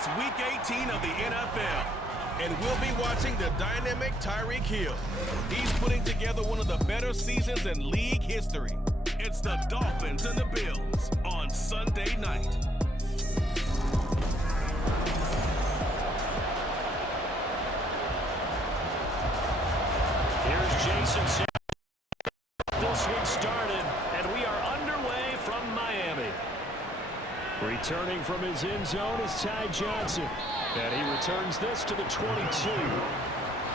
It's Week 18 of the NFL. And we'll be watching the dynamic Tyreek Hill. He's putting together one of the better seasons in league history. It's the Dolphins and the Bills on Sunday night. Here's Jason Sanders. This one started, and we are underway from Miami. Returning from his end zone is Ty Johnson. And he returns this to the 22.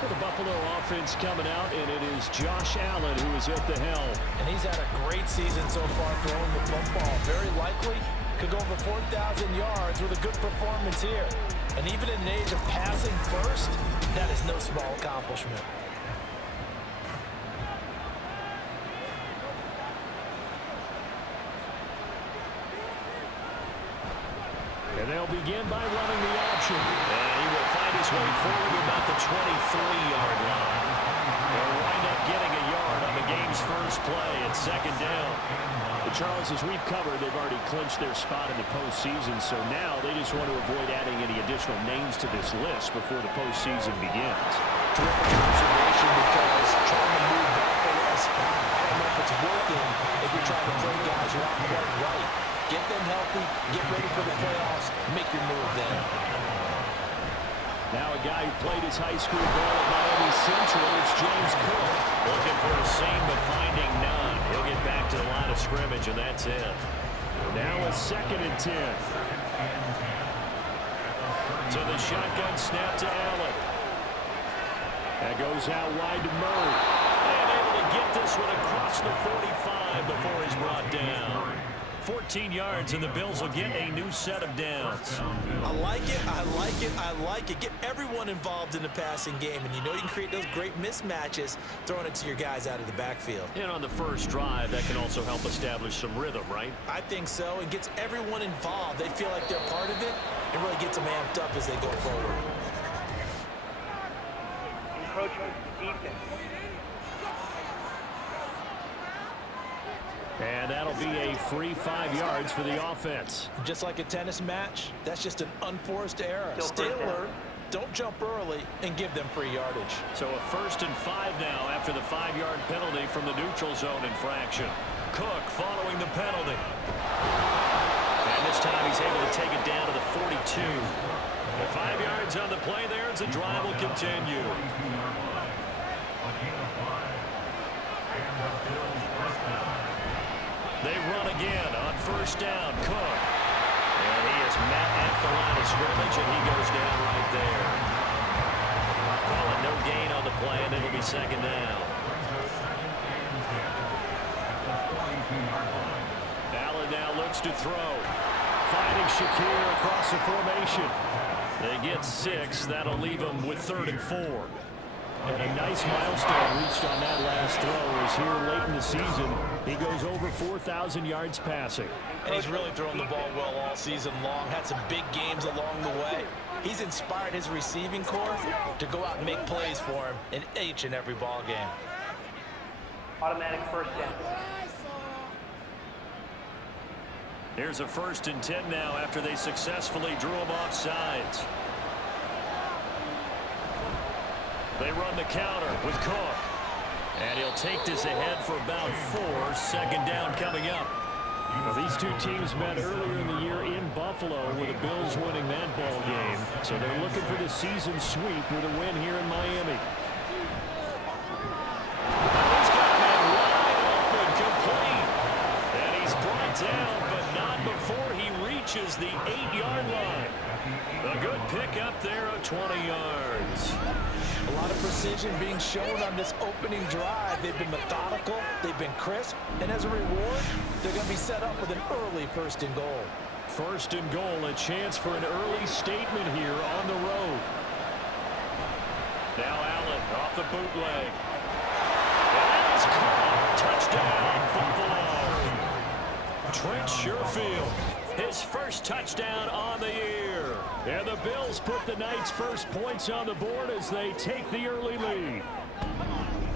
For the Buffalo offense coming out, and it is Josh Allen who is at the helm. And he's had a great season so far throwing the football. Very likely could go over 4,000 yards with a good performance here. And even in an age of passing first, that is no small accomplishment. And they'll begin by running the option. And he will find his way forward about the 23-yard line. They'll wind up getting a yard on the game's first play at second down. But Charles, as we've covered, they've already clinched their spot in the postseason, so now they just want to avoid adding any additional names to this list before the postseason begins. Terrific observation, because trying to move back the list, I don't know if it's working if you're trying to play guys who aren't quite right. Get them healthy, get ready for the playoffs, make your move then. Now a guy who played his high school ball at Miami Central, it's James Cook. Looking for a seam, but finding none. He'll get back to the line of scrimmage, and that's it. Now a 2nd and 10. So the shotgun snap to Allen. That goes out wide to Murray. And able to get this one across the 45 before he's brought down. 14 yards, and the Bills will get a new set of downs. I like it, I like it, I like it. Get everyone involved in the passing game, and you know you can create those great mismatches throwing it to your guys out of the backfield. And on the first drive, that can also help establish some rhythm, right? I think so. It gets everyone involved. They feel like they're part of it, and really gets them amped up as they go forward. Encroachment defense. And that'll be a free 5 yards for the offense. Just like a tennis match, that's just an unforced error. Stay alert, don't jump early, and give them free yardage. So a 1st and 5 now after the 5-yard penalty from the neutral zone infraction. Cook following the penalty. And this time he's able to take it down to the 42. The 5 yards on the play there as the drive will continue. They run again on 1st down. Cook. And he is met at the line of scrimmage, and he goes down right there. Call it no gain on the play, and it'll be 2nd down. Allen now looks to throw. Finding Shakir across the formation. They get 6. That'll leave them with 3rd and 4. And a nice milestone reached on that last throw as here late in the season, he goes over 4,000 yards passing. And he's really thrown the ball well all season long. Had some big games along the way. He's inspired his receiving corps to go out and make plays for him in each and every ball game. Automatic 1st down. Here's a 1st and 10 now after they successfully drew him off sides. They run the counter with Cook. And he'll take this ahead for about 4. 2nd down coming up. Well, these two teams met earlier in the year in Buffalo with the Bills winning that ball game. So they're looking for the season sweep with a win here in Miami. He's got a man wide open, complete. And he's brought down, but not before he reaches the 8-yard line. A good pickup there of 20 yards. A lot of precision being shown on this opening drive. They've been methodical, they've been crisp, and as a reward, they're going to be set up with an early 1st and goal. 1st and goal, a chance for an early statement here on the road. Now Allen off the bootleg. And it's caught. Touchdown, Buffalo. Trent Sherfield, his first touchdown on the year. And the Bills put the night's first points on the board as they take the early lead.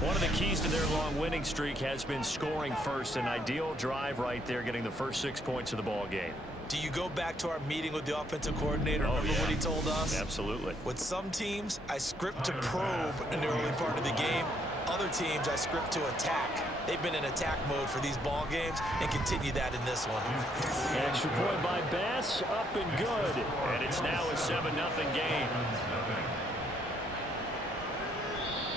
One of the keys to their long winning streak has been scoring first. An ideal drive right there, getting the first 6 points of the ball game. Do you go back to our meeting with the offensive coordinator? Remember what he told us? Absolutely. With some teams, I script to probe in the early part of the game. Other teams, I script to attack. They've been in attack mode for these ball games and continue that in this one. Extra point by Bass, up and good. And it's now a 7-0 game.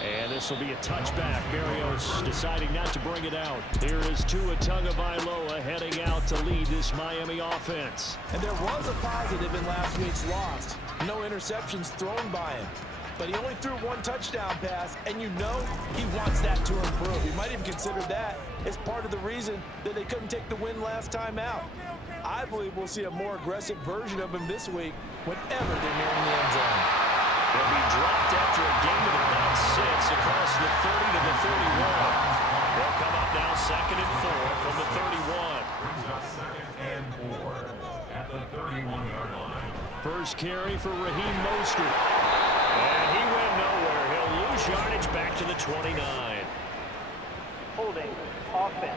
And this will be a touchback. Berrios deciding not to bring it out. Here is Tua Tagovailoa heading out to lead this Miami offense. And there was a positive in last week's loss. No interceptions thrown by him. But he only threw one touchdown pass, and you know he wants that to improve. He might even consider that as part of the reason that they couldn't take the win last time out. I believe we'll see a more aggressive version of him this week whenever they're nearing the end zone. He'll be dropped after a gain of about 6 across the 30 to the 31. They'll come up now 2nd and 4 from the 31. Brings us 2nd and 4 at the 31-yard line. First carry for Raheem Mostert. And he went nowhere. He'll lose yardage back to the 29. Holding. Offense.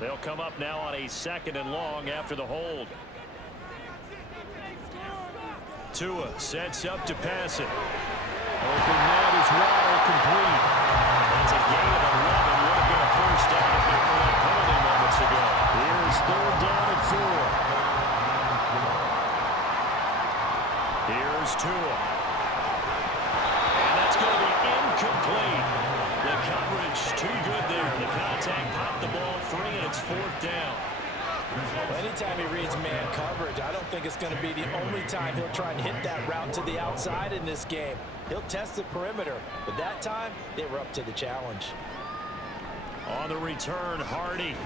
They'll come up now on a 2nd and long after the hold. Tua sets up to pass it. Open man is Waddle, complete. That's a gain of 11. Would have been a first down if not for that penalty moments ago. Here's 3rd down and 4. Here's Tua. And that's going to be incomplete. The coverage too good there. The contact popped the ball free, and it's 4th down. Well, anytime he reads man coverage, I don't think it's going to be the only time he'll try and hit that route to the outside in this game. He'll test the perimeter, but that time they were up to the challenge. On the return, Hardy.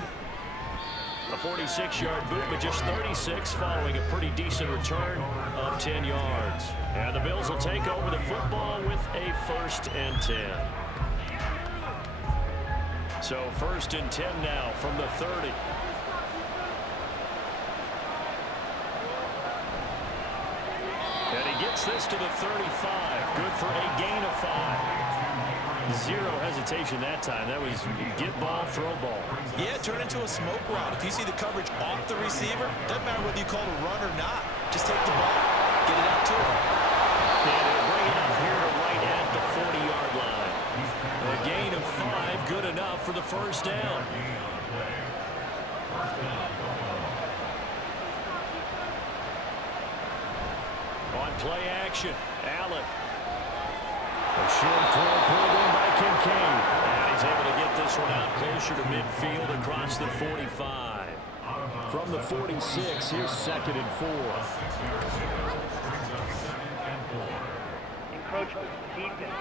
A 46-yard boot, but just 36 following a pretty decent return of 10 yards. And the Bills will take over the football with a 1st and 10. So 1st and 10 now from the 30. And he gets this to the 35. Good for a gain of 5. Zero hesitation that time. That was get ball, throw ball. Yeah, turn into a smoke route. If you see the coverage off the receiver, doesn't matter whether you call it a run or not. Just take the ball, get it out to him. And he'll bring it up here to right at the 40-yard line. A gain of 5, good enough for the first down. On play action, Allen. A short throw pulled in by Kincaid. And he's able to get this one out closer to midfield across the 45. From the 46, here's 2nd and 4. Encroachment. Defense.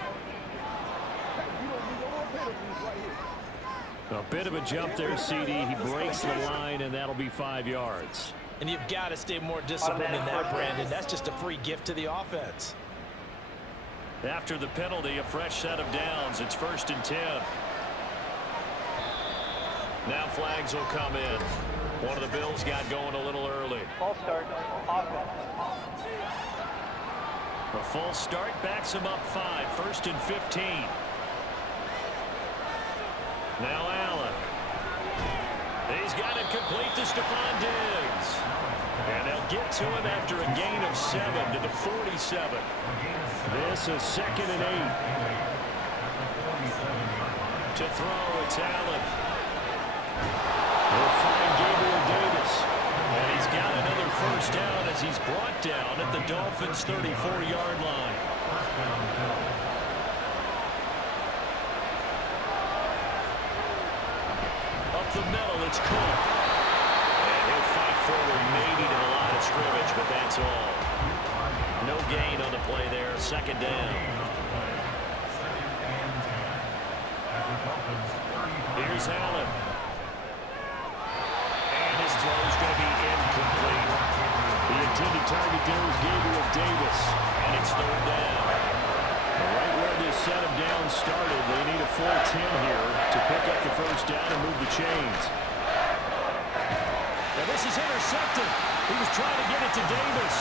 A bit of a jump there, CD. He breaks the line, and that'll be 5 yards. And you've got to stay more disciplined in that, Brandon. That's just a free gift to the offense. After the penalty, a fresh set of downs. It's 1st and 10. Now flags will come in. One of the Bills got going a little early. False start. Offense. A false start backs him up 5. 1st and 15. Now Allen. He's got it complete to Stephon Diggs. And they'll get to him after a gain of 7 to the 47. This is 2nd and 8. To throw, it's Allen. They'll find Gabriel Davis. And he's got another first down as he's brought down at the Dolphins' 34-yard line. Up the middle, it's Cook. And he'll fight forward maybe to the line of scrimmage, but that's all. No gain on the play there. 2nd down. Here's Allen. And his throw is going to be incomplete. The intended target there is Gabriel Davis. And it's 3rd down. Right where this set of downs started, they need a full 10 here to pick up the first down and move the chains. And this is intercepted. He was trying to get it to Davis.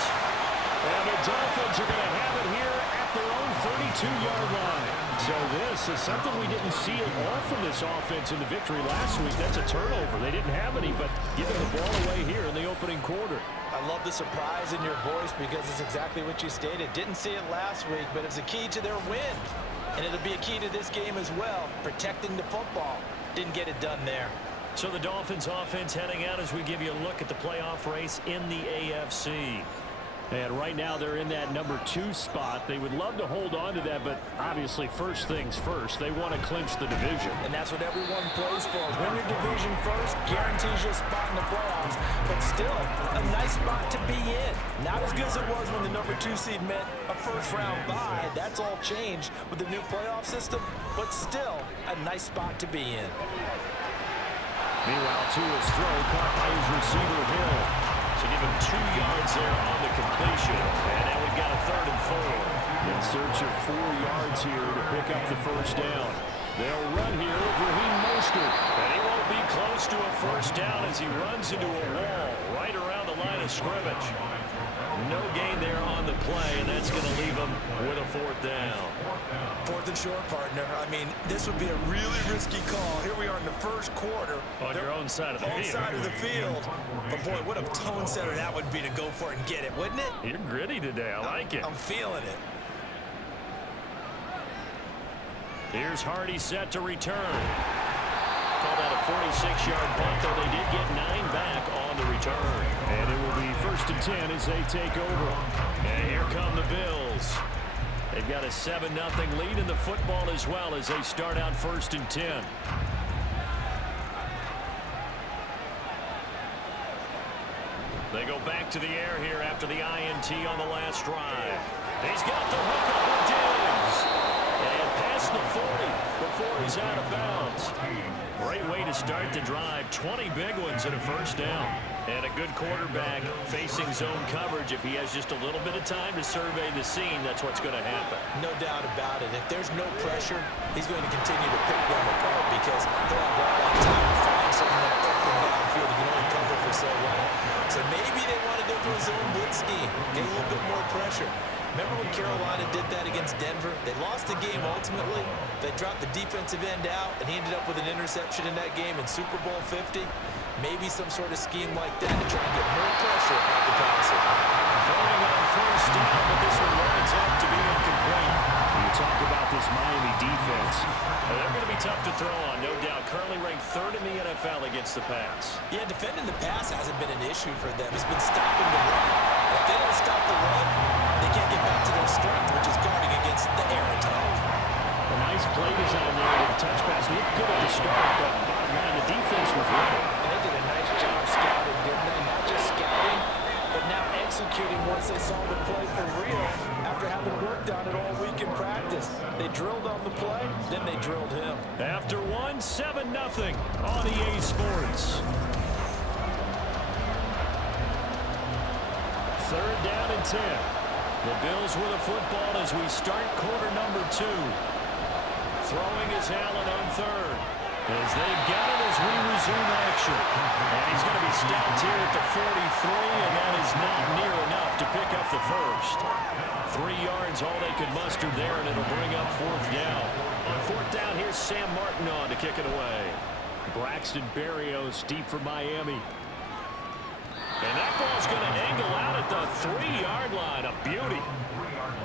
And the Dolphins are going to have it here at their own 32-yard line. So this is something we didn't see at all from this offense in the victory last week. That's a turnover. They didn't have any, but giving the ball away here in the opening quarter. I love the surprise in your voice because it's exactly what you stated. Didn't see it last week, but it's a key to their win. And it'll be a key to this game as well, protecting the football. Didn't get it done there. So the Dolphins offense heading out as we give you a look at the playoff race in the AFC. And right now they're in that number 2 spot. They would love to hold on to that, but obviously first things first. They want to clinch the division. And that's what everyone plays for. Win your division first, guarantees you a spot in the playoffs. But still, a nice spot to be in. Not as good as it was when the number 2 seed meant a first-round bye. That's all changed with the new playoff system. But still, a nice spot to be in. Meanwhile, Tua's throw caught by his receiver, Hill. To give him 2 yards there on the completion. And now we've got a 3rd and 4. In search of 4 yards here to pick up the first down. They'll run here with Raheem Mostert. And he won't be close to a first down as he runs into a wall right around the line of scrimmage. No gain there on the play, and that's going to leave him with a 4th down. 4th and short, partner. I mean, this would be a really risky call. Here we are in the first quarter. On your own side of the field. Side of the field. But, boy, what a tone setter that would be to go for it and get it, wouldn't it? You're gritty today. I like it. I'm feeling it. Here's Hardy set to return. Call that a 46-yard punt, though they did get 9 back on the return. And it will be 1st and 10 as they take over. And here come the Bills. They've got a 7-0 lead in the football as well as they start out 1st and 10. They go back to the air here after the INT on the last drive. He's got the hook up with Diggs. And past the 40 before he's out of bounds. Great way to start the drive. 20 big ones and a first down. And a good quarterback facing zone coverage. If he has just a little bit of time to survey the scene, that's what's going to happen. No doubt about it. If there's no pressure, he's going to continue to pick them apart because he'll have all that time to find someone open downfield. He can only cover for so long. So maybe they want to go to a zone blitz scheme, get a little bit more pressure. Remember when Carolina did that against Denver? They lost the game ultimately. They dropped the defensive end out, and he ended up with an interception in that game in Super Bowl 50. Maybe some sort of scheme like that to try and get more pressure at the passer. Throwing on first down, but this one lines up to be incomplete. You talk about this Miami defense. They're going to be tough to throw on, no doubt. Currently ranked 3rd in the NFL against the pass. Yeah, defending the pass hasn't been an issue for them. It's been stopping the run. If they don't stop the run, they can't get back to their strength, which is guarding against the air attack. A nice play design there with a touch pass. Looked good at the start, but bottom line, the defense was ready. And they did a nice job scouting, didn't they? Not just scouting, but now executing once they saw the play for real after having worked on it all week in practice. They drilled on the play, then they drilled him. After 7-0 on EA Sports. 3rd down and 10. The Bills with a football as we start quarter number 2. Throwing is Allen on 3rd. As they've got it as we resume action. And he's going to be stopped here at the 43, and that is not near enough to pick up the first. 3 yards, all they could muster there, and it'll bring up 4th down. On 4th down, here's Sam Martin on to kick it away. Braxton Berrios deep for Miami. And that ball's going to angle out at the 3-yard line. A beauty.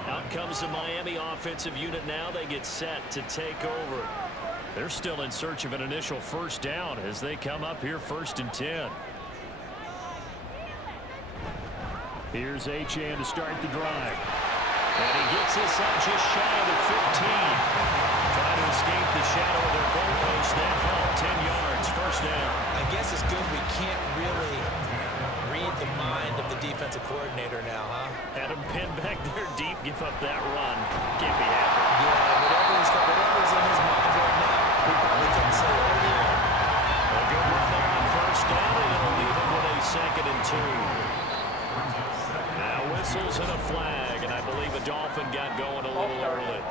Out comes the Miami offensive unit now. They get set to take over. They're still in search of an initial first down as they come up here 1st and 10. Here's Achane to start the drive. And he gets this out just shy of the 15. Trying to escape the shadow of their goalpost. That helped. 10 yards, first down. I guess it's good we can't really read the mind of the defensive coordinator now, huh? Had him pinned back there deep, give up that run. Can't be happy. Yeah, whatever's in his mind right now, we probably can say earlier. A good run there on first down, and it'll leave him with a 2nd and 2. Now whistles and a flag, and I believe a Dolphin got going a little early.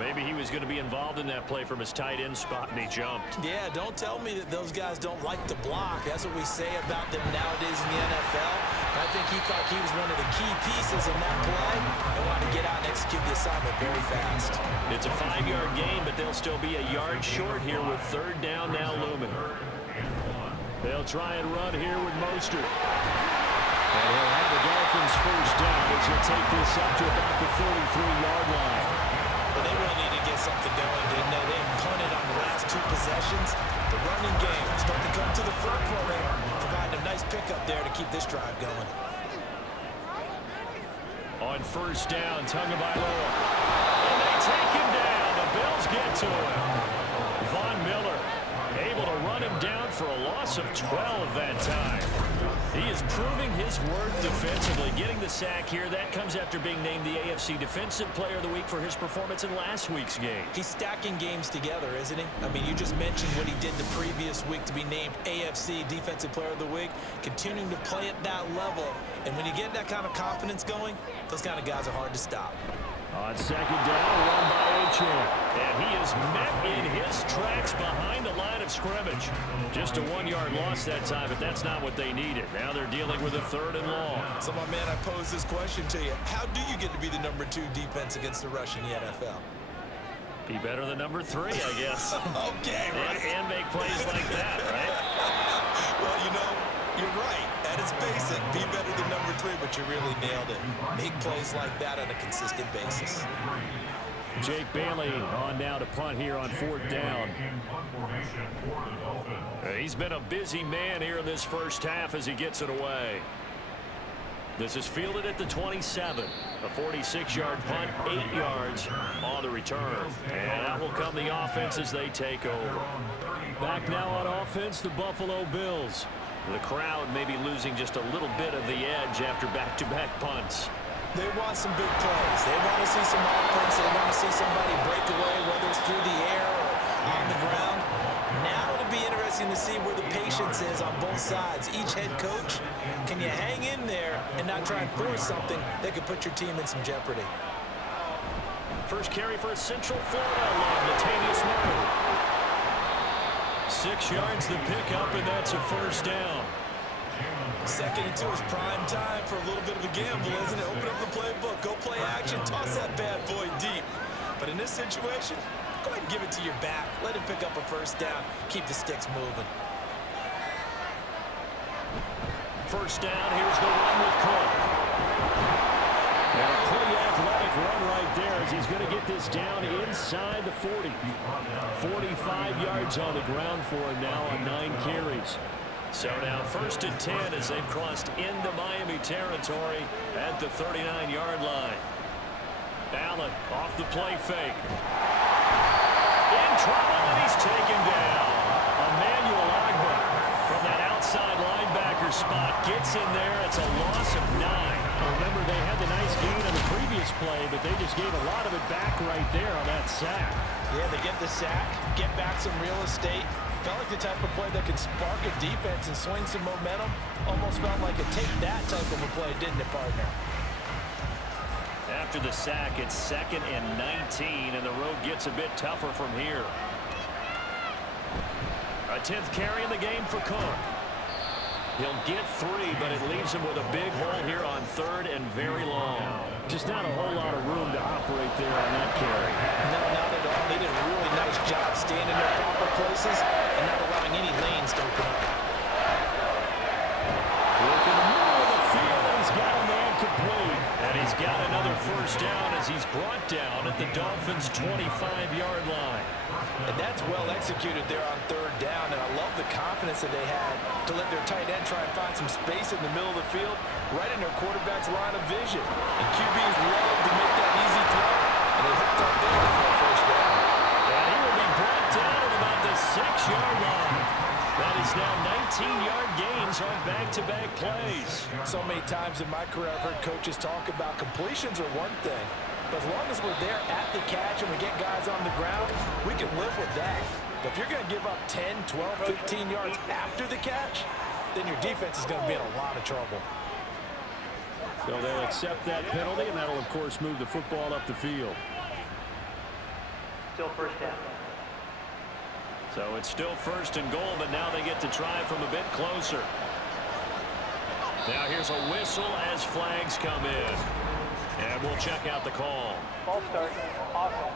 Maybe he was going to be involved in that play from his tight end spot, and he jumped. Yeah, don't tell me that those guys don't like to block. That's what we say about them nowadays in the NFL. I think he thought he was one of the key pieces in that play and wanted to get out and execute the assignment very fast. It's a 5-yard gain, but they'll still be a yard short here with third down now looming. They'll try and run here with Mostert. And he'll have the Dolphins first down as he'll take this up to about the 33-yard line. Well, they really need to get something going, didn't they? They punted on the last 2 possessions. The running game starting to come to the front for them, providing a nice pickup there to keep this drive going. On first down, Tagovailoa. And they take him down. The Bills get to him. Von Miller able to run him down for a loss of 12 that time. He is proving his worth defensively, getting the sack here. That comes after being named the AFC Defensive Player of the Week for his performance in last week's game. He's stacking games together, isn't he? I mean, you just mentioned what he did the previous week to be named AFC Defensive Player of the Week, continuing to play at that level. And when you get that kind of confidence going, those kind of guys are hard to stop. On second down, run by Achane. And he is met in his tracks behind the line of scrimmage. Just a 1-yard loss that time, but that's not what they needed. Now they're dealing with a 3rd and long. So, my man, I pose this question to you. How do you get to be the number 2 defense against the rush in the NFL? Be better than number 3, I guess. Okay, right. And make plays like that, right? Well, you know, you're right. At its basic, be better than number 3, but you really nailed it. Make plays like that on a consistent basis. Jake Bailey on now to punt here on 4th down. He's been a busy man here in this first half as he gets it away. This is fielded at the 27. A 46-yard punt, 8 yards on the return. And out will come the offense as they take over. Back now on offense, the Buffalo Bills. The crowd may be losing just a little bit of the edge after back-to-back punts. They want some big plays. They want to see some offense. They want to see somebody break away, whether it's through the air or on the ground. Now it'll be interesting to see where the patience is on both sides. Each head coach, can you hang in there and not try and force something that could put your team in some jeopardy? First carry for Central Florida along Latavius Murray. 6 yards the pickup, and that's a first down. 2nd and 2 is prime time for a little bit of a gamble, isn't it? Open up the playbook, go play action, toss that bad boy deep. But in this situation, go ahead and give it to your back. Let him pick up a first down. Keep the sticks moving. First down, here's the run with Cook. And a pretty athletic run right there as he's going to get this down inside the 40. 45 yards on the ground for him now on 9 carries. So now 1st and 10 as they've crossed into Miami territory at the 39-yard line. Allen off the play fake. In trouble, and he's taken down. Emmanuel Agba from that outside linebacker spot gets in there. It's a loss of 9. Remember, they had the nice gain on the previous play, but they just gave a lot of it back right there on that sack. Yeah, they get the sack, get back some real estate. Felt like the type of play that could spark a defense and swing some momentum. Almost felt like a take-that type of a play, didn't it, partner? After the sack, it's 2nd and 19, and the road gets a bit tougher from here. A 10th carry in the game for Cook. He'll get 3, but it leaves him with a big hole here on 3rd and very long. Just not a whole lot of room to operate there on that carry. No, not at all. They did a really nice job staying in their proper places and not allowing any lanes to open up. Working the middle of the field, he's got a man complete. And he's got another first down as he's brought down at the Dolphins' 25-yard line. And that's well executed there on 3rd down, and I love the confidence that they had to let their tight end try and find some space in the middle of the field, right in their quarterback's line of vision. And QBs love to make that easy throw, and they hooked up there for a first down. And he will be brought down at about the 6-yard line. That is now 19-yard gains on back-to-back plays. So many times in my career I've heard coaches talk about completions are one thing, but as long as we're there at the catch and we get guys on the ground, we can live with that. But if you're going to give up 10, 12, 15 yards after the catch, then your defense is going to be in a lot of trouble. So they'll accept that penalty, and that'll, of course, move the football up the field. Still first down. So it's still 1st and goal, but now they get to try from a bit closer. Now here's a whistle as flags come in. And we'll check out the call. Ball start, offense.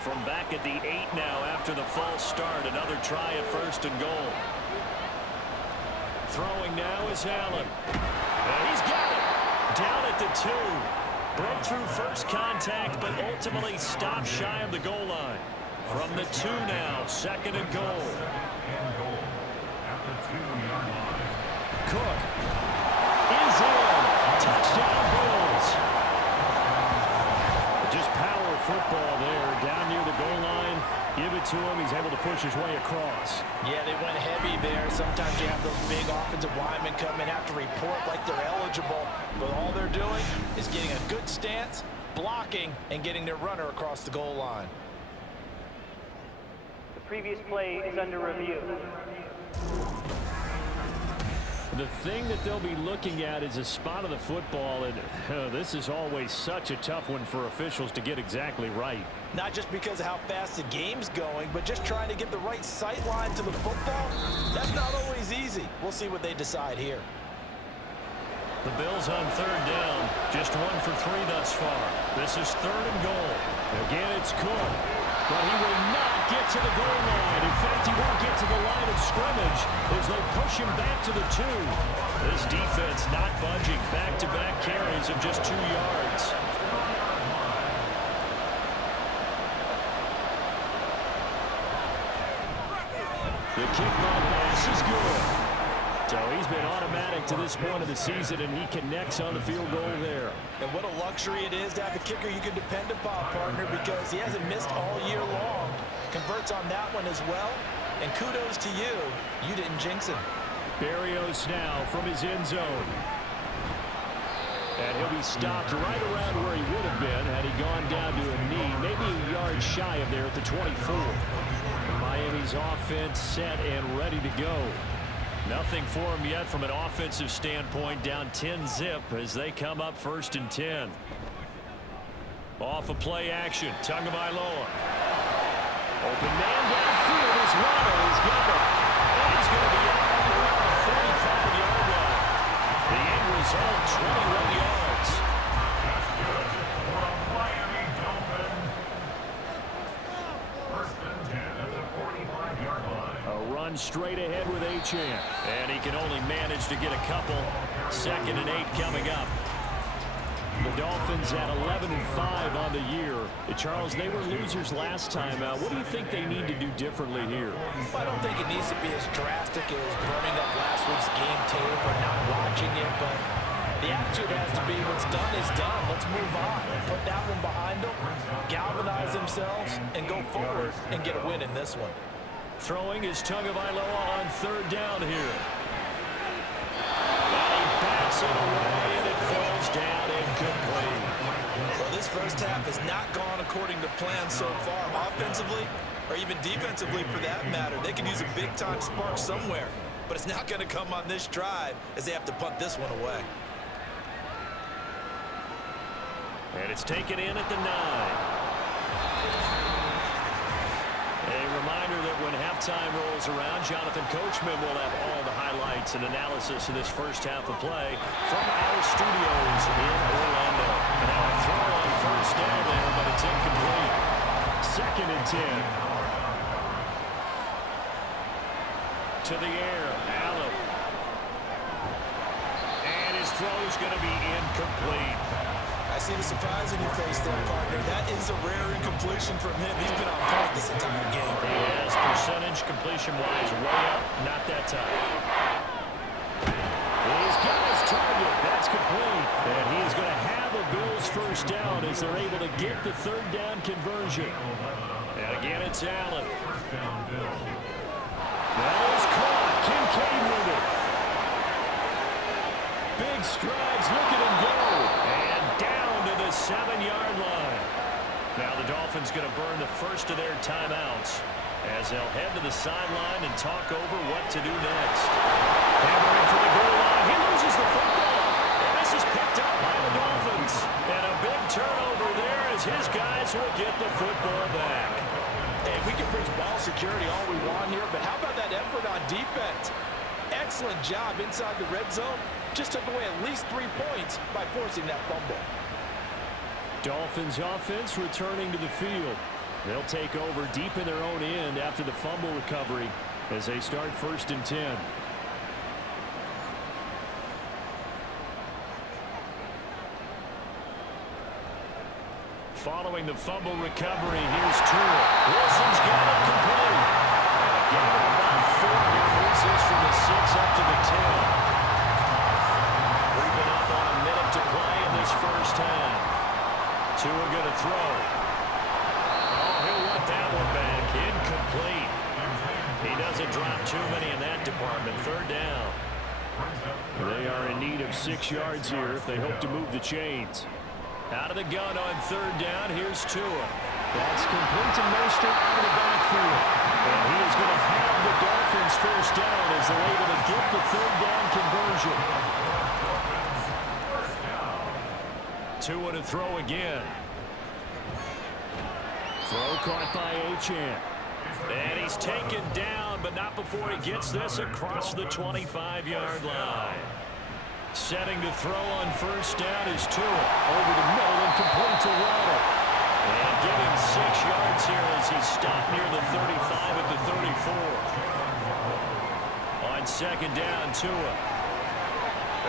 From back at the 8 now after the false start. Another try at 1st and goal. Throwing now is Allen. And he's got it. Down at the 2. Broke through first contact, but ultimately stopped shy of the goal line. From the 2 now, 2nd and goal. Cook is in. Touchdown Bills. Just power football there. Down near the goal line. Give it to him. He's able to push his way across. Yeah, they went heavy there. Sometimes you have those big offensive linemen come in, have to report like they're eligible. But all they're doing is getting a good stance, blocking, and getting their runner across the goal line. The previous play is under review. The thing that they'll be looking at is a spot of the football, and this is always such a tough one for officials to get exactly right. Not just because of how fast the game's going, but just trying to get the right sight line to the football. That's not always easy. We'll see what they decide here. The Bills on 3rd down, just 1 for 3 thus far. This is 3rd and goal. Again, it's Cook, but he will not get to the goal line. In fact, he won't get to the line of scrimmage as they push him back to the 2. This defense not budging. Back-to-back carries of just 2 yards. The kickoff pass is good. So he's been automatic to this point of the season, and he connects on the field goal there. And what a luxury it is to have a kicker you can depend upon, partner, because he hasn't missed all year long. Converts on that one as well. And kudos to you. You didn't jinx him. Berrios now from his end zone. And he'll be stopped right around where he would have been had he gone down to a knee, maybe a yard shy of there at the 24. Miami's offense set and ready to go. Nothing for him yet from an offensive standpoint, down 10-zip as they come up 1st and 10. Off a play action, Tagovailoa. Open man downfield as Waddle has got it. And he's going to be out around the 45-yard line. The end result, 21 yards. Miami Dolphins. 1st and 10 at the 45-yard line. A run straight ahead with Achane. And he can only manage to get a couple. 2nd and 8 coming up. The Dolphins at 11-5 on the year. Charles, they were losers last time out. What do you think they need to do differently here? I don't think it needs to be as drastic as burning up last week's game tape or not watching it, but the attitude has to be what's done is done. Let's move on. Put that one behind them, galvanize themselves, and go forward and get a win in this one. Throwing is Tagovailoa on 3rd down here. And he bats it away, and it falls down incomplete. Well, this first half has not gone according to plan so far, offensively or even defensively for that matter. They could use a big-time spark somewhere, but it's not going to come on this drive as they have to punt this one away. And it's taken in at the 9. A reminder that when halftime rolls around, Jonathan Coachman will have all the highlights and analysis of this first half of play from our studios in Orlando. And now a throw on 1st down there, but it's incomplete. 2nd and 10. To the air, Allen. And his throw's going to be incomplete. I see the surprise in your face there, partner. That is a rare incompletion from him. He's been on point this entire game. He has percentage completion-wise way up, not that time. He's got his target. That's complete. And he is going to have a Bills 1st down as they're able to get the 3rd down conversion. And again, it's Allen. That is caught. Kincaid with it. Big strides. Look at him go. And down to the 7-yard line. Now the Dolphins going to burn the first of their timeouts as they'll head to the sideline and talk over what to do next. Hammering for the goal line. He loses the football. And this is picked up by the Dolphins. And a big turnover there as his guys will get the football back. Hey, we can preach ball security all we want here, but how about that effort on defense? excellent job inside the red zone. Just took away at least 3 points by forcing that fumble. Dolphins offense returning to the field. They'll take over deep in their own end after the fumble recovery as they start 1st and 10. Following the fumble recovery, here's Tua. Wilson's got it complete. Gain of about 4 here. Moves this from the 6 up to the 10. Creeping up on a minute to play in this first half. Tua going to throw. Oh, he'll want that one back. Incomplete. He doesn't drop too many in that department. 3rd down. They are in need of 6 yards here if they hope to move the chains. Out of the gun on 3rd down, here's Tua. That's complete to Mostert out of the backfield. And he is going to have the Dolphins 1st down as they're able to get the 3rd down conversion. Tua to throw again. Throw caught by Achane. And he's taken down, but not before he gets this across the 25-yard line. Setting to throw on 1st down is Tua. Over the middle and complete to Waddle. And give him 6 yards here as he stopped near the 35 at the 34. On 2nd down, Tua.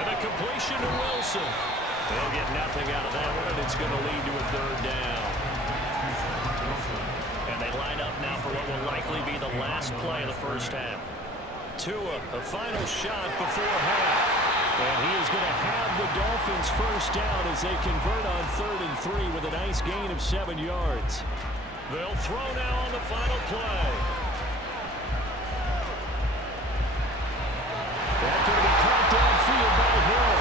And a completion to Wilson. They'll get nothing out of that one, and it's going to lead to a 3rd down. And they line up now for what will likely be the last play of the first half. Tua, a final shot before half. And he is going to have the Dolphins 1st down as they convert on 3rd and 3 with a nice gain of 7 yards. They'll throw now on the final play. That's going to be caught downfield by Hill.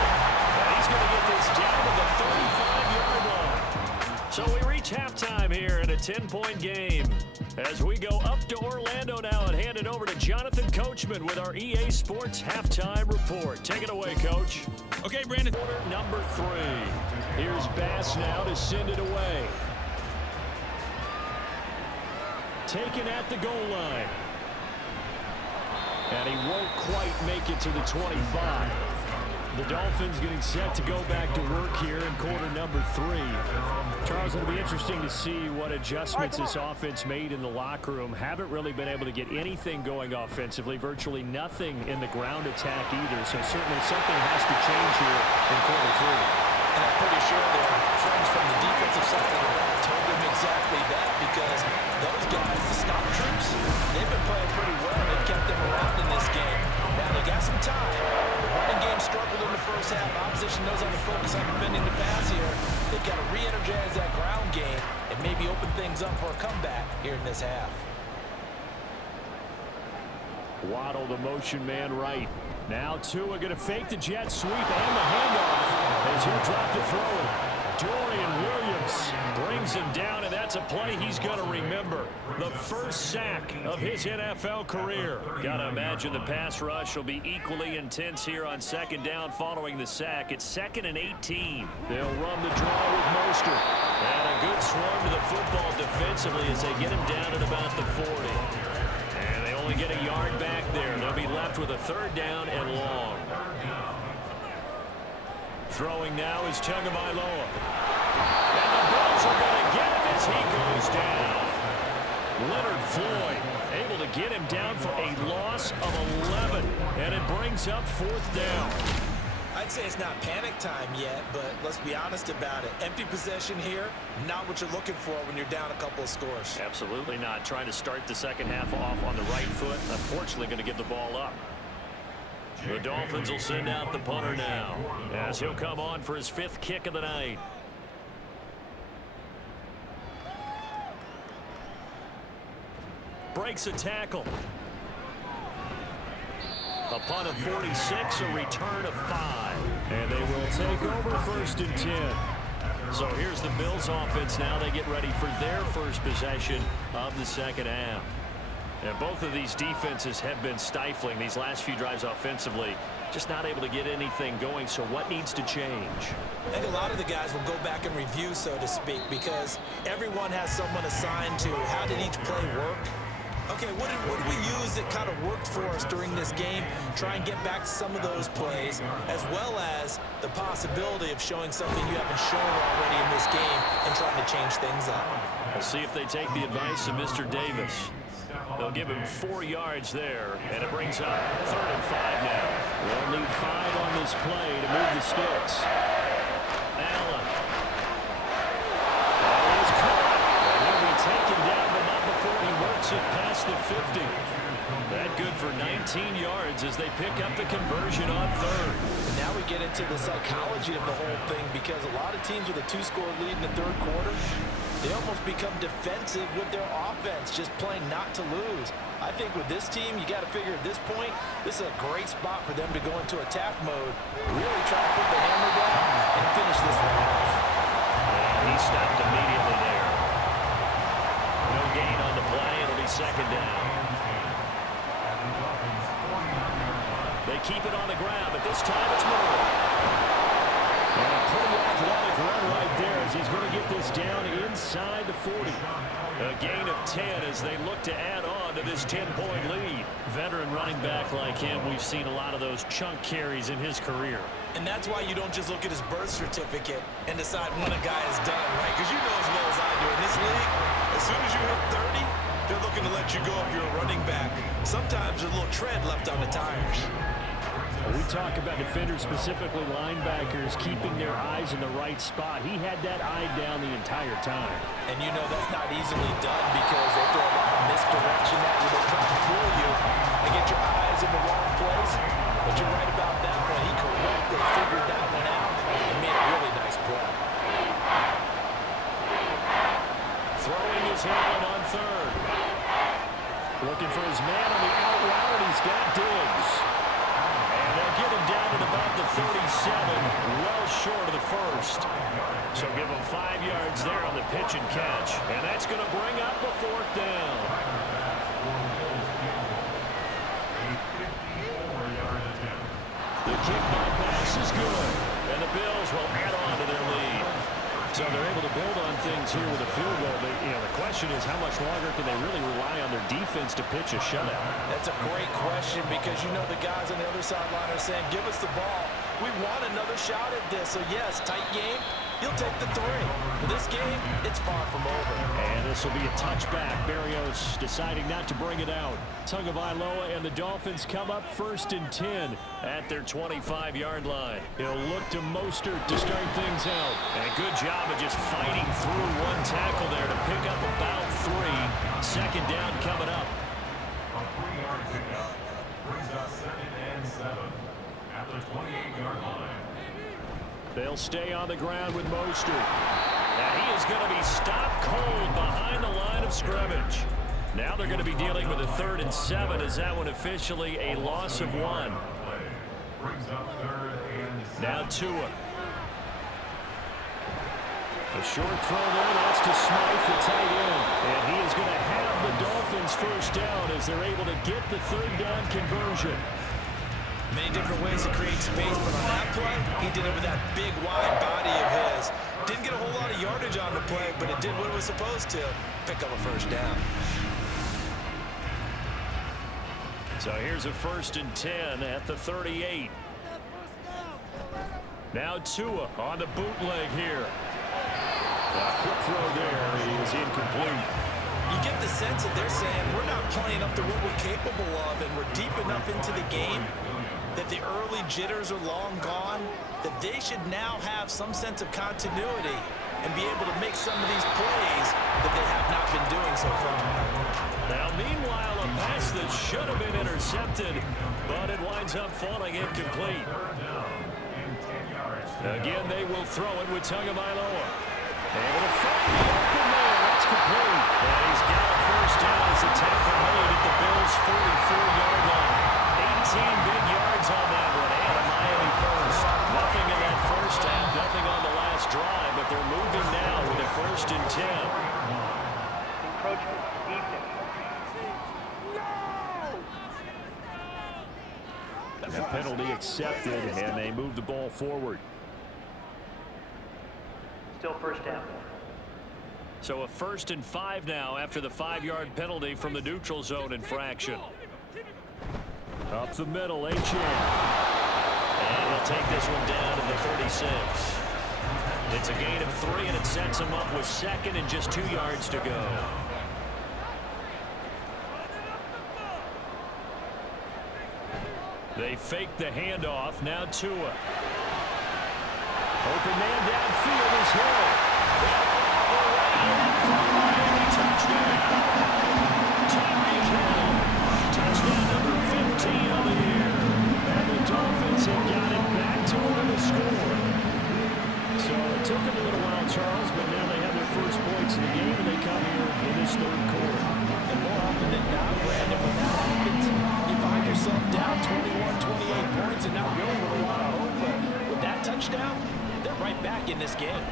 And he's going to get this down to the 35-yard line. So we reach halftime here in a 10-point game. As we go up to Orlando now and hand it over to Jonathan Coachman with our EA Sports Halftime Report. Take it away, Coach. Okay, Brandon. Quarter number 3. Here's Bass now to send it away. Taken at the goal line. And he won't quite make it to the 25. The Dolphins getting set to go back to work here in quarter number 3. Charles, it'll be interesting to see what adjustments this offense made in the locker room. Haven't really been able to get anything going offensively. Virtually nothing in the ground attack either. So certainly something has to change here in quarter 3. And I'm pretty sure their friends from the defensive side of the ball told them exactly that, because those guys, the stop troops, they've been playing pretty well. They've kept them around in this game. Now they got some time. The running game struggled in the first half. Opposition knows how to focus on defending the pass here. They've got to re-energize that ground game and maybe open things up for a comeback here in this half. Waddle, the motion man right. Now Tua going to fake the jet sweep and the handoff as he'll drop to throw it. Dorian Williams brings him down, and that's a play he's going to remember. The first sack of his NFL career. Got to imagine the pass rush will be equally intense here on 2nd down following the sack. It's 2nd and 18. They'll run the draw with Mostert. And a good swarm to the football defensively as they get him down at about the 40. And they only get a yard back there. They'll be left with a 3rd down and long. Throwing now is Tagovailoa. And the Bills are going to get him as he goes down. Leonard Floyd able to get him down for a loss of 11. And it brings up 4th down. I'd say it's not panic time yet, but let's be honest about it. Empty possession here, not what you're looking for when you're down a couple of scores. Absolutely not. Trying to start the second half off on the right foot. Unfortunately, going to give the ball up. The Dolphins will send out the punter now as he'll come on for his 5th kick of the night. Breaks a tackle. A punt of 46, a return of 5. And they will take over 1st and 10. So here's the Bills offense now. They get ready for their first possession of the second half. And both of these defenses have been stifling these last few drives offensively. Just not able to get anything going. So what needs to change? I think a lot of the guys will go back and review, so to speak, because everyone has someone assigned to how did each play work. okay, what did we use that kind of worked for us during this game? Try and get back to some of those plays, as well as the possibility of showing something you haven't shown already in this game and trying to change things up. We'll see if they take the advice of Mr. Davis. They'll give him 4 yards there, and it brings up 3rd and 5 now. They'll need 5 on this play to move the sticks. Allen. That is caught. And he'll be taken down, but not before he works it past the 50. That good for 19 yards as they pick up the conversion on 3rd. And now we get into the psychology of the whole thing, because a lot of teams with a 2-score lead in the 3rd quarter, they almost become defensive with their offense, just playing not to lose. I think with this team, you got to figure at this point, this is a great spot for them to go into attack mode, really try to put the hammer down and finish this one off. And he stopped immediately there. No gain on the play. It'll be 2nd down. They keep it on the ground, but this time it's Moore. And a pretty athletic run right there as he's going to get this down inside the 40. A gain of 10 as they look to add on to this 10-point lead. Veteran running back like him, we've seen a lot of those chunk carries in his career. And that's why you don't just look at his birth certificate and decide when a guy is done, right? Because you know as well as I do, in this league, as soon as you hit 30, they're looking to let you go if you're a running back. Sometimes there's a little tread left on the tires. We talk about defenders, specifically linebackers, keeping their eyes in the right spot. He had that eye down the entire time. And you know that's not easily done because they throw a lot of misdirection at you. They try to fool you and get your eyes in the wrong place. But you're right about that one. He correctly figured that one out and made a really nice play. Throwing his hand on 3rd. Looking for his man on the out route, and he's got Diggs. And they'll get him down at about the 37, well short of the 1st. So give him 5 yards there on the pitch and catch. And that's going to bring up a 4th down. The kick by pass is good. And the Bills will add on to their lead. So they're able to build on things here with a field goal. But, the question is how much longer can they really rely on their defense to pitch a shutout? That's a great question because you know the guys on the other sideline are saying, give us the ball. We want another shot at this. So, yes, tight game. You'll take the 3. For this game, it's far from over. And this will be a touchback. Berrios deciding not to bring it out. Tagovailoa and the Dolphins come up 1st and 10 at their 25-yard line. He'll look to Mostert to start things out. And a good job of just fighting through one tackle there to pick up about 3. 2nd down coming up. A 3-yard pickup brings us 2nd and 7 at the 28-yard line. They'll stay on the ground with Mostert. And he is going to be stopped cold behind the line of scrimmage. Now they're going to be dealing with a 3rd and 7. Is that one officially a loss of 1? Now Tua. A short throw there, that's to Smythe, the tight end. And he is going to have the Dolphins 1st down as they're able to get the 3rd down conversion. Many different ways to create space, but on that play, he did it with that big, wide body of his. Didn't get a whole lot of yardage on the play, but it did what it was supposed to, pick up a 1st down. So here's a 1st and 10 at the 38. Now Tua on the bootleg here. A quick throw there is incomplete. You get the sense that they're saying we're not playing up to what we're capable of, and we're deep enough into the game that the early jitters are long gone, that they should now have some sense of continuity and be able to make some of these plays that they have not been doing so far. Now, meanwhile, a pass that should have been intercepted, but it winds up falling incomplete. Again, they will throw it with Tagovailoa. Able to find the open man. That's complete. And he's got a 1st down as the tackle made at the Bills' 44-yard line. 18 big yards on that one, and a Miami 1st. Nothing in that 1st half, nothing on the last drive, but they're moving now with a 1st and 10. Encroachment, defense. The penalty accepted, and they move the ball forward. Still 1st down. So a 1st and 5 now after the 5-yard penalty from the neutral zone infraction. Up the middle, Achane. And he'll take this one down to the 36. It's a gain of 3, and it sets him up with 2nd and just 2 yards to go. They fake the handoff. Now Tua. Open man downfield is Hill. Touchdown. Tyreek Hill. Touchdown number 15 on the year. And the Dolphins have got it back to within the score. So it took them a little while, Charles, but now they have their first points in the game, and they come here in this 3rd quarter. And more often than not, Brandon, when that happens, you find yourself down 21, 28 points and not really with a lot of hope. But with that touchdown, they're right back in this game.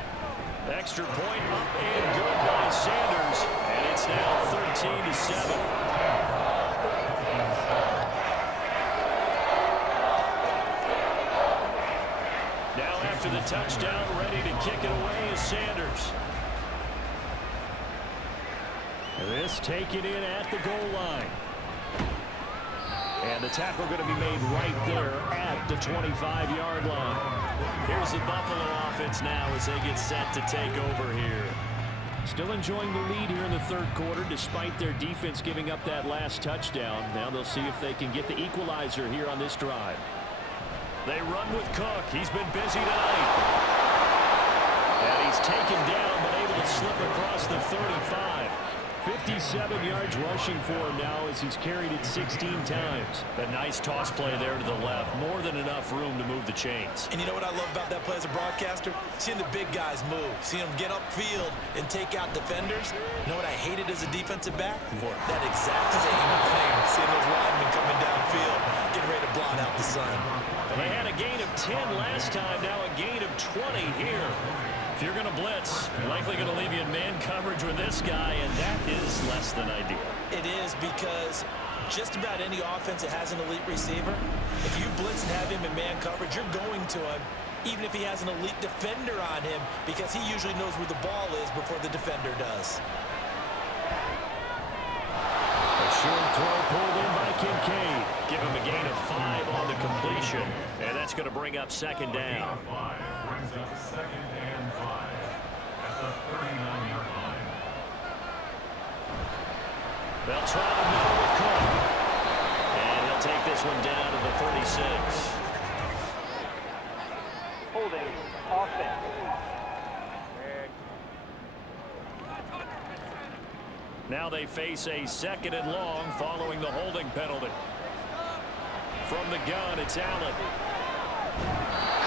Extra point up and good by Sanders. And it's now 13-7. Now after the touchdown, ready to kick it away is Sanders. This taken in at the goal line. And the tackle going to be made right there at the 25-yard line. Here's the Buffalo offense now as they get set to take over here. Still enjoying the lead here in the 3rd quarter despite their defense giving up that last touchdown. Now they'll see if they can get the equalizer here on this drive. They run with Cook. He's been busy tonight. And he's taken down but able to slip across the 35. 57 yards rushing for him now as he's carried it 16 times. A nice toss play there to the left. More than enough room to move the chains. And you know what I love about that play as a broadcaster? Seeing the big guys move. Seeing them get upfield and take out defenders. You know what I hated as a defensive back? That exact same thing. Seeing those linemen coming downfield, getting ready to blot out the sun. They had a gain of 10 last time. Now a gain of 20 here. If you're going to blitz, likely going to leave you in man coverage with this guy, and that is less than ideal. It is because just about any offense that has an elite receiver, if you blitz and have him in man coverage, you're going to him, even if he has an elite defender on him, because he usually knows where the ball is before the defender does. A short throw pulled in by Kincaid. Give him a gain of 5 on the completion, and that's going to bring up 2nd down. Brings up 2nd and 5 at the 39-yard line. They'll try the middle with Cook. And he'll take this one down to the 36. Holding offense. Now they face a 2nd and long following the holding penalty. From the gun, it's Allen.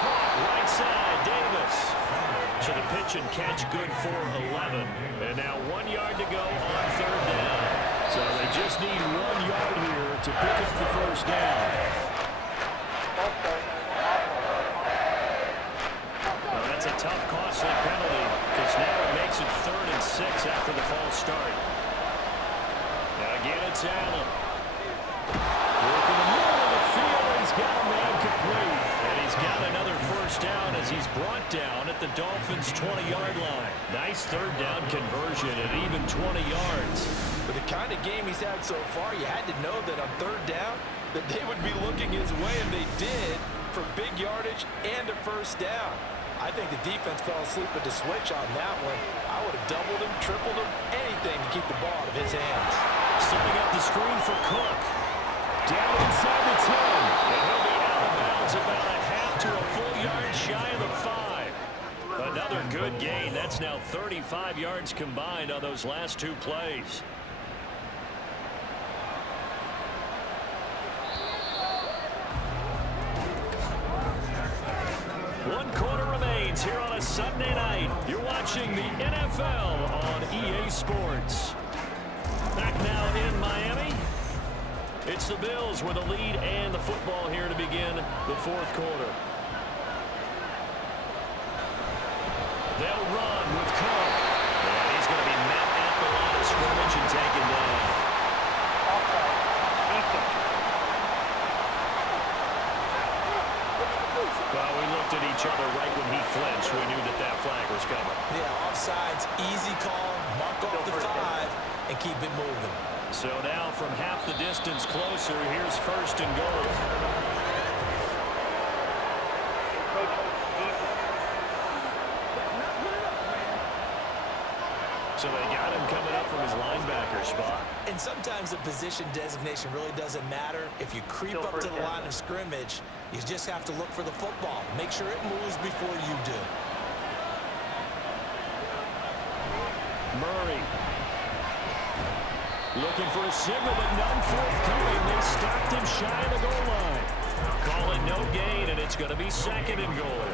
Caught right side, Davis. So the pitch and catch good for 11. And now 1 yard to go on 3rd down. So they just need 1 yard here to pick up the 1st down. Well, that's a tough, costly penalty because now it makes it 3rd and 6 after the false start. Now again, it's Allen. Working the middle of the field, and he's got a man complete. And he's got another 1st down as he's brought down at the Dolphins' 20-yard line. Nice 3rd down conversion at even 20 yards. With the kind of game he's had so far, you had to know that on 3rd down, that they would be looking his way, and they did, for big yardage and a 1st down. I think the defense fell asleep at the switch on that one. I would have doubled him, tripled him, anything to keep the ball out of his hands. Setting up the screen for Cook. Down inside the 10. And he'll be out of bounds about a half to a full yard shy of the 5. Another good gain. That's now 35 yards combined on those last 2 plays. One quarter remains here on a Sunday night. You're watching the NFL on EA Sports. Back now in Miami. It's the Bills with a lead and the football here to begin the 4th quarter. They'll run with Cook. And he's going to be met at the line of scrimmage and taken down. Well, we look looked at each other right when he flinched. We knew that that flag was coming. Yeah, offsides, easy call, mark off the 5, and keep it moving. So now from half the distance closer, here's first and goal. So they got him coming up from his linebacker spot. And sometimes the position designation really doesn't matter. If you creep up to the line of scrimmage, you just have to look for the football. Make sure it moves before you do. Murray. Looking for a signal, but none forthcoming. They stopped him shy of the goal line. Call it no gain, and it's going to be second and goal.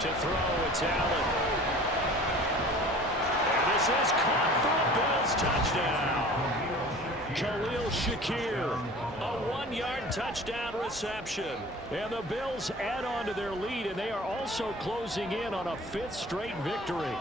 To throw, it's Allen. And this is caught for a Bills touchdown. Khalil Shakir, a 1-yard touchdown reception. And the Bills add on to their lead, and they are also closing in on a 5th straight victory.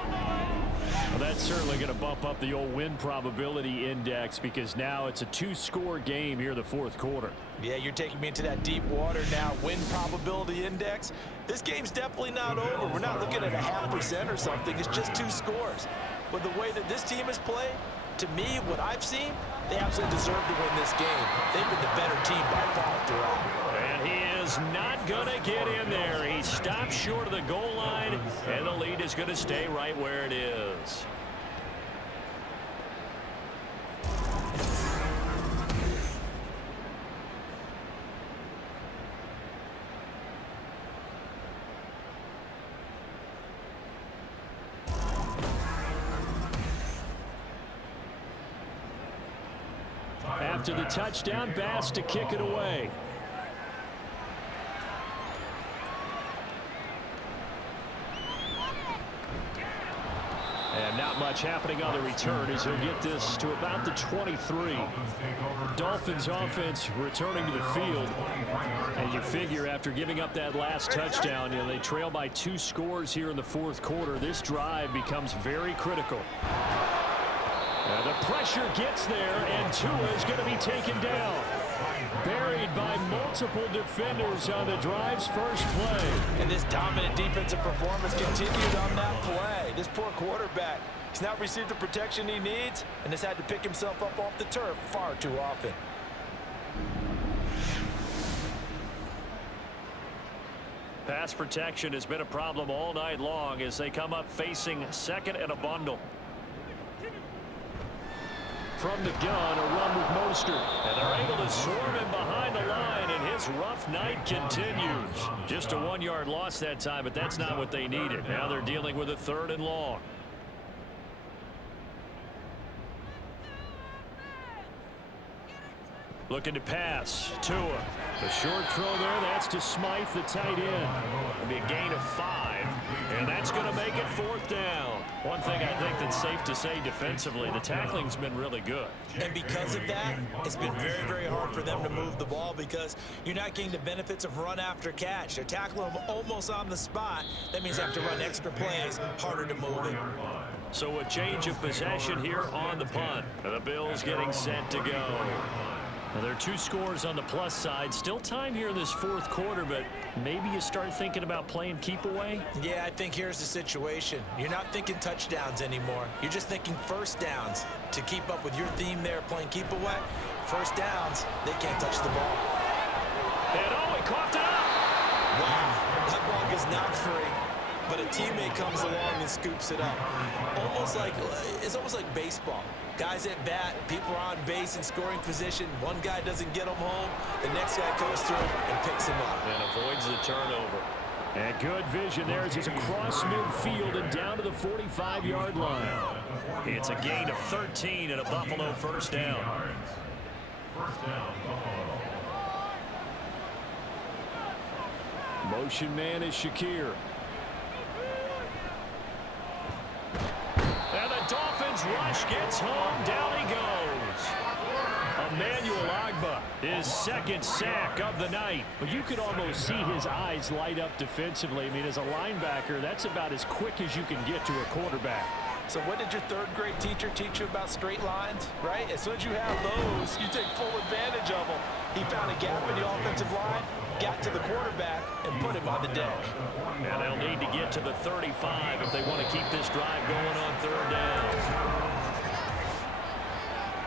Well, that's certainly going to bump up the old win probability index because now it's a 2-score game here in the 4th quarter. Yeah, you're taking me into that deep water now. Win probability index. This game's definitely not over. We're not looking at a 0.5% or something. It's just 2 scores. But the way that this team has played, to me, what I've seen, they absolutely deserve to win this game. They've been the better team by far throughout. And he is not going to get in there. He stopped short of the goal line, and the lead is going to stay right where it is. After the touchdown, Bass to kick it away. And not much happening on the return as he'll get this to about the 23. Dolphins offense returning to the field. And you figure after giving up that last touchdown, they trail by 2 scores here in the 4th quarter. This drive becomes very critical. The pressure gets there, and Tua is going to be taken down. Buried by multiple defenders on the drive's first play. And this dominant defensive performance continued on that play. This poor quarterback, he's not received the protection he needs and has had to pick himself up off the turf far too often. Pass protection has been a problem all night long as they come up facing second and a bundle. From the gun, a run with Mostert. And they're able to swarm him behind the line, and his rough night continues. Just a 1-yard loss that time, but that's not what they needed. Now they're dealing with a 3rd and long. Looking to pass. Tua. A short throw there. That's to Smythe, the tight end. It'll be a gain of 5, and that's going to make it 4th down. One thing I think that's safe to say defensively, the tackling's been really good. And because of that, it's been very, very hard for them to move the ball because you're not getting the benefits of run after catch. They're tackling them almost on the spot. That means they have to run extra plays, harder to move it. So a change of possession here on the punt. And the Bills getting set to go. Now, there are 2 scores on the plus side. Still time here in this 4th quarter, but maybe you start thinking about playing keep away? Yeah, I think here's the situation. You're not thinking touchdowns anymore. You're just thinking first downs. To keep up with your theme there, playing keep away, first downs, they can't touch the ball. And he caught it up! Wow, that ball gets knocked free, but a teammate comes along and scoops it up. It's almost like baseball. Guys at bat, people are on base in scoring position. One guy doesn't get him home. The next guy goes through and picks him up. And avoids the turnover. And good vision there as he's across midfield and down to the 45-yard line. It's a gain of 13 and a Buffalo first down. Motion man is Shakir. And the Dolphins rush gets home. Down he goes. Emmanuel Ogbah, his 2nd sack of the night. But you could almost see his eyes light up defensively. I mean, as a linebacker, that's about as quick as you can get to a quarterback. So what did your third grade teacher teach you about straight lines, right? As soon as you have those, you take full advantage of them. He found a gap in the offensive line, got to the quarterback, and put him on the deck. And they'll need to get to the 35 if they want to keep this drive going on third down.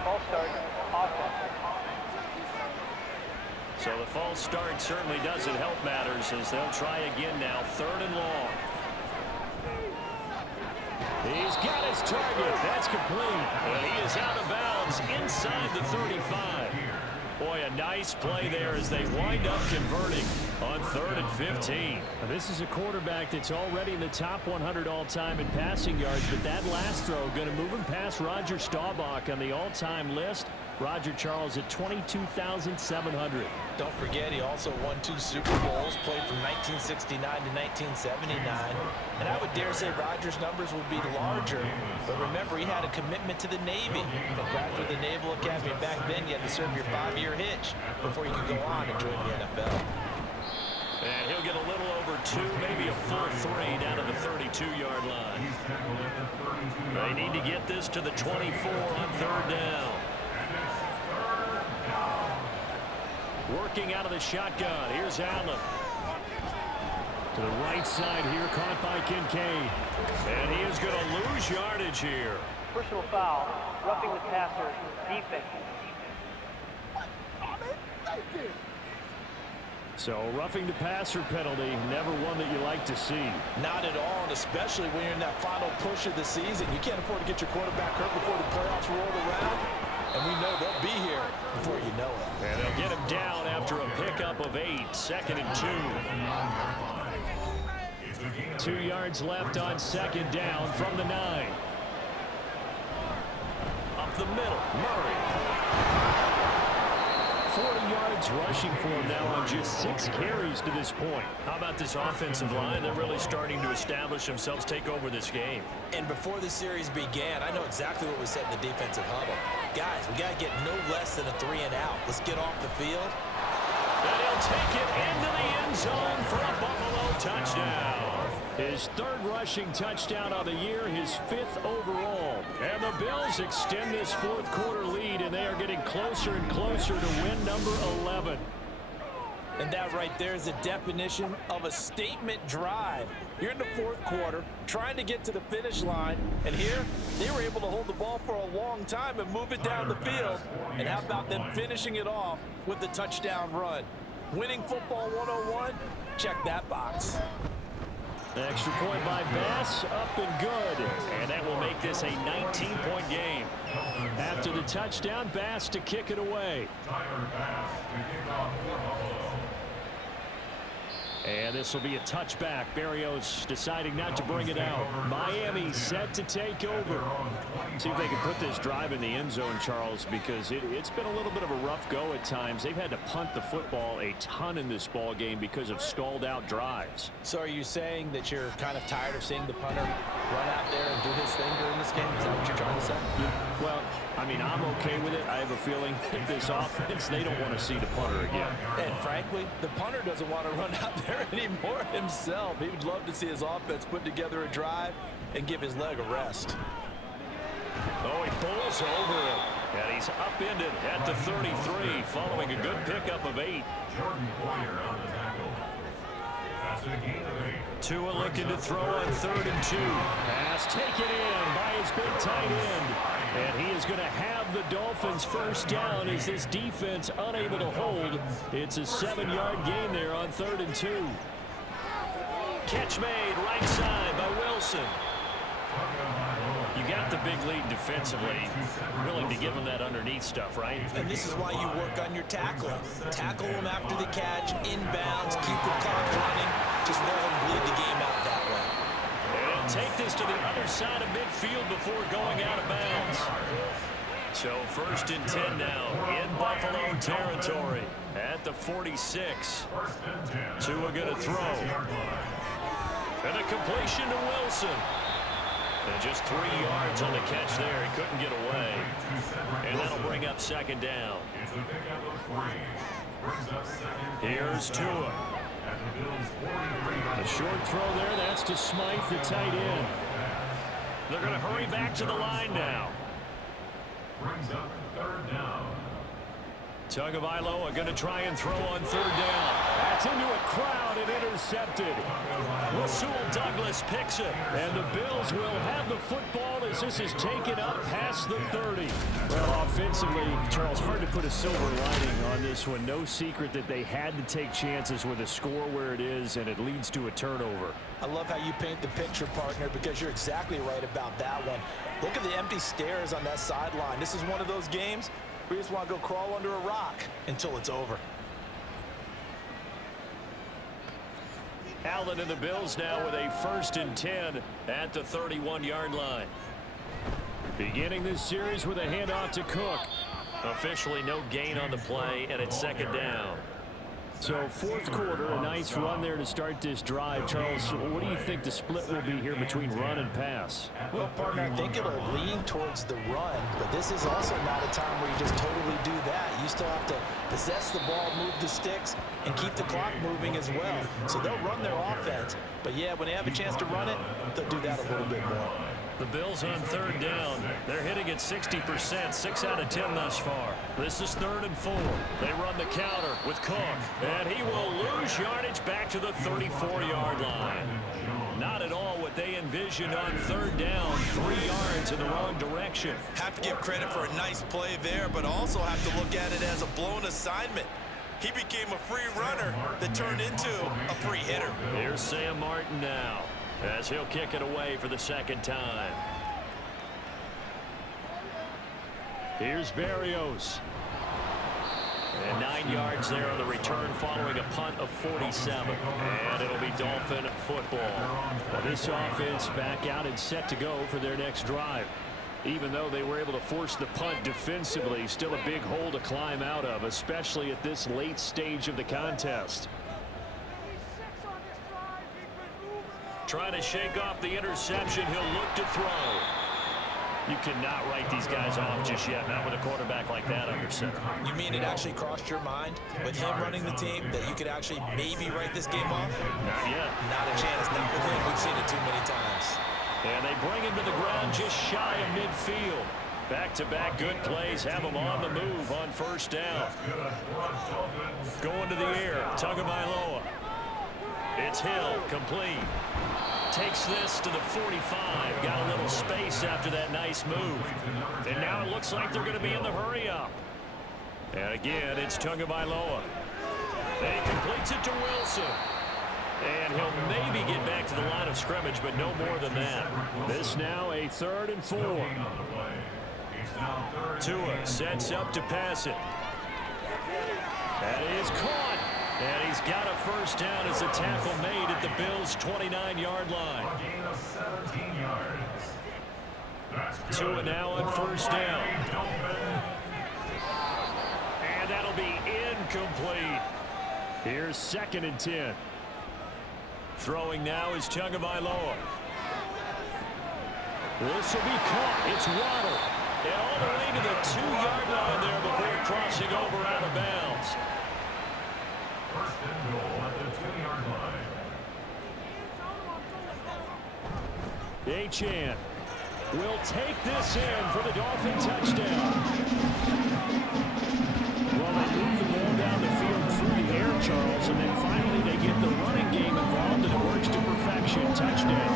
False start, offense. So the false start certainly doesn't help matters as they'll try again now, third and long. He's got his target. That's complete. And he is out of bounds inside the 35. Boy, a nice play there as they wind up converting on 3rd and 15. Now, this is a quarterback that's already in the top 100 all-time in passing yards, but that last throw going to move him past Roger Staubach on the all-time list. Roger Charles at 22,700. Don't forget, he also won 2 Super Bowls, played from 1969 to 1979. And I would dare say Roger's numbers would be larger. But remember, he had a commitment to the Navy. To graduate the Naval Academy back then, you had to serve your 5-year hitch before you could go on and join the NFL. And he'll get a little over 2, maybe a full 3 down to the 32-yard line. They need to get this to the 24 on 3rd down. Working out of the shotgun. Here's Allen. To the right side here, caught by Kincaid. And he is going to lose yardage here. Personal foul, roughing the passer, defense. So roughing the passer penalty, never one that you like to see. Not at all, and especially when you're in that final push of the season. You can't afford to get your quarterback hurt before the playoffs roll around. And we know they'll be here before you know it. And they'll get him down after a pickup of 8, 2nd and 2. 2 yards left on 2nd down from the 9. Up the middle, Murray. 40 yards rushing for him now on just 6 carries to this point. How about this offensive line? They're really starting to establish themselves, take over this game. And before the series began, I know exactly what we said in the defensive huddle. Guys, we got to get no less than a 3 and out. Let's get off the field. And he'll take it into the end zone for a Buffalo touchdown. His 3rd rushing touchdown of the year, his 5th overall. And the Bills extend this 4th quarter lead, and they are getting closer and closer to win number 11. And that right there is the definition of a statement drive. You're in the 4th quarter, trying to get to the finish line, and here they were able to hold the ball for a long time and move it down the field. And how about them finishing it off with the touchdown run? Winning football 101? Check that box. Extra point by Bass, up and good. And that will make this a 19-point game. After the touchdown, Bass to kick it away. And this will be a touchback. Berrios deciding not to bring it out. Miami set to take over. See if they can put this drive in the end zone, Charles, because it's been a little bit of a rough go at times. They've had to punt the football a ton in this ball game because of stalled out drives. So are you saying that you're kind of tired of seeing the punter run out there and do his thing during this game? Is that what you're trying to say? Well, I mean, I'm okay with it. I have a feeling that this offense, they don't want to see the punter again. And frankly, the punter doesn't want to run out there anymore himself. He would love to see his offense put together a drive and give his leg a rest. Oh, he pulls over him. And he's upended at the 33 following a good pickup of 8. Tua looking to throw on 3rd and 2. Pass taken in by his big tight end. And he is going to have the Dolphins first down as this defense unable to hold. It's a 7-yard gain there on 3rd and 2. Catch made right side by Wilson. You got the big lead defensively. Willing to give him that underneath stuff, right? And this is why you work on your tackling. Tackle him after the catch, inbounds, keep the clock running. Just let him bleed the game out that way. And take this to the other side of midfield before going out of bounds. So 1st and 10 now in Buffalo territory at the 46. Tua going to throw. And a completion to Wilson. And just 3 yards on the catch there. He couldn't get away. And that'll bring up 2nd down. Here's Tua. A short throw there. That's to Smythe, the tight end. They're going to hurry back to the line now. Brings up third down. Tagovailoa going to try and throw on third down. That's into a crowd and intercepted. Rasul Douglas picks it. And the Bills will have the football as this is taken up past the 30. Well, offensively, Charles, hard to put a silver lining on this one. No secret that they had to take chances with a score where it is, and it leads to a turnover. I love how you paint the picture, partner, because you're exactly right about that one. Look at the empty stairs on that sideline. This is one of those games where you just want to go crawl under a rock until it's over. Allen and the Bills now with a 1st and 10 at the 31-yard line. Beginning this series with a handoff to Cook. Officially no gain on the play, and it's 2nd down. So 4th quarter, a nice run there to start this drive. Charles, what do you think the split will be here between run and pass? Well, partner, I think it'll lean towards the run, but this is also not a time where you just totally do that. You still have to possess the ball, move the sticks, and keep the clock moving as well. So they'll run their offense, but yeah, when they have a chance to run it, they'll do that a little bit more. The Bills on 3rd down. They're hitting at 60%, 6 out of 10 thus far. This is 3rd and 4. They run the counter with Cook, and he will lose yardage back to the 34-yard line. Not at all what they envisioned on 3rd down, 3 yards in the wrong direction. Have to give credit for a nice play there, but also have to look at it as a blown assignment. He became a free runner that turned into a free hitter. Here's Sam Martin now, as he'll kick it away for the 2nd time. Here's Berrios. And 9 yards there on the return following a punt of 47. And it'll be Dolphin football. Well, this offense back out and set to go for their next drive. Even though they were able to force the punt defensively, still a big hole to climb out of, especially at this late stage of the contest. Trying to shake off the interception. He'll look to throw. You cannot write these guys off just yet, not with a quarterback like that under center. You mean it actually crossed your mind with him running the team that you could actually maybe write this game off? Not yet. Not a chance. Not with him. We've seen it too many times. And they bring him to the ground just shy of midfield. Back-to-back good plays have him on the move on 1st down. Going to the air, Tagovailoa. It's Hill, complete. Takes this to the 45. Got a little space after that nice move. And now it looks like they're going to be in the hurry-up. And again, it's Tagovailoa. And he completes it to Wilson. And he'll maybe get back to the line of scrimmage, but no more than that. This now a 3rd and 4. Tua sets up to pass it. That is caught. And he's got a 1st down as a tackle made at the Bills' 29-yard line. Tua now on 1st down. And that'll be incomplete. Here's 2nd and 10. Throwing now is Tagovailoa. This will be caught. It's Waddle. And all the way to the 2-yard line there before crossing over out of bounds. 1st and goal at the 2-yard line. Achane will take this in for the Dolphin touchdown. Well, they move the ball down the field through the air, Charles, and then finally they get the running game involved, and it works to perfection. Touchdown.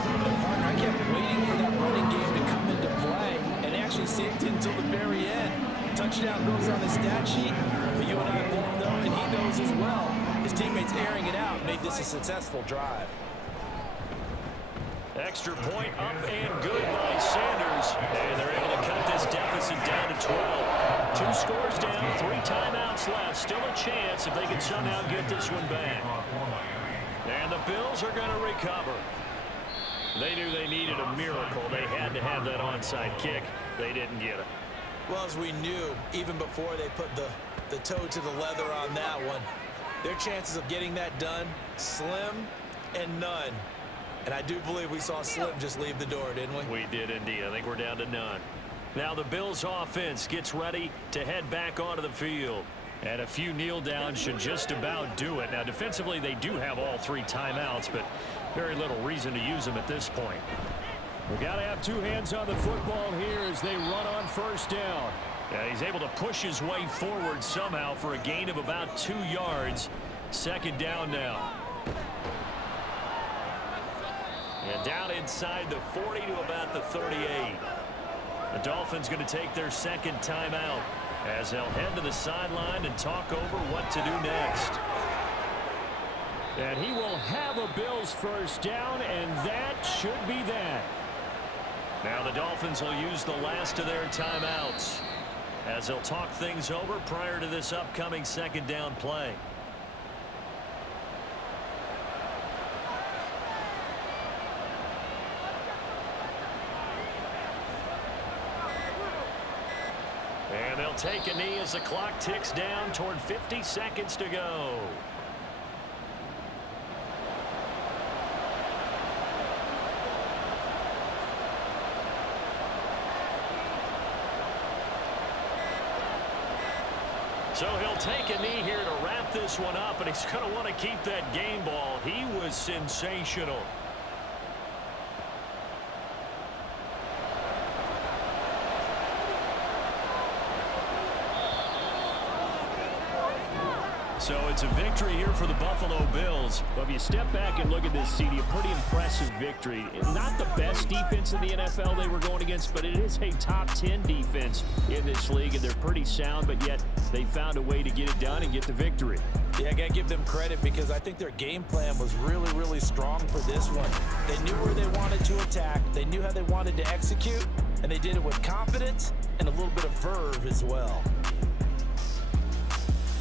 Partner, I kept waiting for that running game to come into play, and actually saved it until the very end. Touchdown goes on the stat sheet, but you and I both know, and he knows as well, his teammates airing it out made this a successful drive. Extra point up and good by Sanders. And they're able to cut this deficit down to 12. 2 scores down, 3 timeouts left. Still a chance if they can somehow get this one back. And the Bills are going to recover. They knew they needed a miracle. They had to have that onside kick. They didn't get it. Well, as we knew, even before they put the toe to the leather on that one, their chances of getting that done, slim and none. And I do believe we saw Slim just leave the door, didn't we? We did indeed. I think we're down to none. Now the Bills offense gets ready to head back onto the field. And a few kneel downs should just about do it. Now defensively they do have all 3 timeouts, but very little reason to use them at this point. We got to have two hands on the football here as they run on first down. Yeah, he's able to push his way forward somehow for a gain of about 2 yards. Second down now. And down inside the 40 to about the 38. The Dolphins going to take their second timeout as they'll head to the sideline and talk over what to do next. And he will have a Bills first down, and that should be that. Now the Dolphins will use the last of their timeouts as they'll talk things over prior to this upcoming second down play. And they'll take a knee as the clock ticks down toward 50 seconds to go. So he'll take a knee here to wrap this one up, and he's going to want to keep that game ball. He was sensational. So it's a victory here for the Buffalo Bills. Well, if you step back and look at this, CD, a pretty impressive victory. Not the best defense in the NFL they were going against, but it is a top 10 defense in this league, and they're pretty sound, but yet they found a way to get it done and get the victory. Yeah, I got to give them credit because I think their game plan was really, really strong for this one. They knew where they wanted to attack. They knew how they wanted to execute, and they did it with confidence and a little bit of verve as well.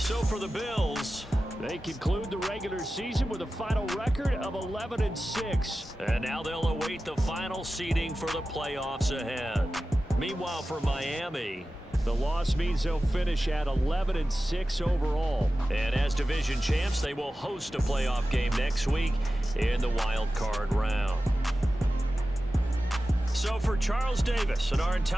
So for the Bills, they conclude the regular season with a final record of 11-6. and now they'll await the final seeding for the playoffs ahead. Meanwhile, for Miami, the loss means they'll finish at 11-6 overall. and as division champs, they will host a playoff game next week in the wild card round. So for Charles Davis and our entire